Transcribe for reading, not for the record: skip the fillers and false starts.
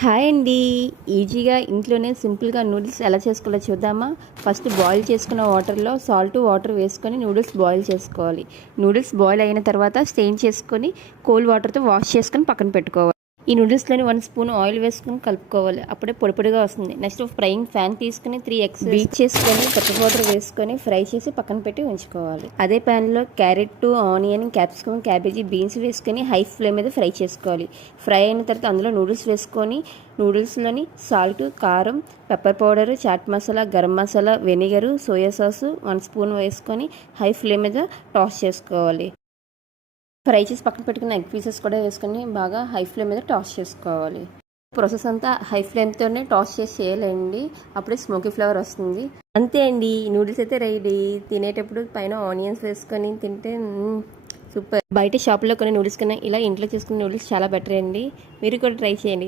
Hi అండి. ఈజీగా ఇంట్లోనే సింపుల్గా నూడిల్స్ ఎలా చేసుకోవాలో చూద్దామా. ఫస్ట్ బాయిల్ చేసుకున్న వాటర్లో వాటర్ వేసుకొని నూడిల్స్ బాయిల్ చేసుకోవాలి. నూడిల్స్ బాయిల్ అయిన తర్వాత స్టెయిన్ చేసుకొని కోల్డ్ వాటర్తో వాష్ చేసుకొని పక్కన పెట్టుకోవాలి. ఈ నూడిల్స్లోని 1 స్పూన్ ఆయిల్ వేసుకొని కలుపుకోవాలి. అప్పుడే పొడి పొడిగా వస్తుంది. నెక్స్ట్ ఫ్రైయింగ్ ప్యాన్ తీసుకుని 3 ఎగ్స్ బీట్ చేసుకొని పెప్పర్ పౌడర్ వేసుకొని ఫ్రై చేసి పక్కన పెట్టి ఉంచుకోవాలి. అదే ప్యాన్లో carrot, onion, capsicum, cabbage, beans వేసుకొని హై ఫ్లేమ్ మీద ఫ్రై చేసుకోవాలి. ఫ్రై అయిన తర్వాత అందులో నూడిల్స్ వేసుకొని నూడిల్స్లోని సాల్ట్, కారం, pepper powder, chaat masala, garam masala, vinegar, soya sauce 1 spoon వేసుకొని హై ఫ్లేమ్ మీద టాస్ చేసుకోవాలి. ఫ్రై చేసి పక్కన పెట్టుకున్న ఎగ్ పీసెస్ కూడా వేసుకొని బాగా హై ఫ్లేమ్ మీద టాస్ చేసుకోవాలి. ప్రాసెస్ అంతా హై ఫ్లేమ్తోనే టాస్ చేసి చేయాలండి. అప్పుడే స్మోకీ ఫ్లేవర్ వస్తుంది. అంతే అండి, నూడిల్స్ అయితే రెడీ. తినేటప్పుడు పైన ఆనియన్స్ వేసుకొని తింటే సూపర్. బయట షాప్లో కొన్ని నూడిల్స్ కన్నా ఇలా ఇంట్లో చేసుకునే నూడిల్స్ చాలా బెటర్ అండి. మీరు కూడా ట్రై చేయండి.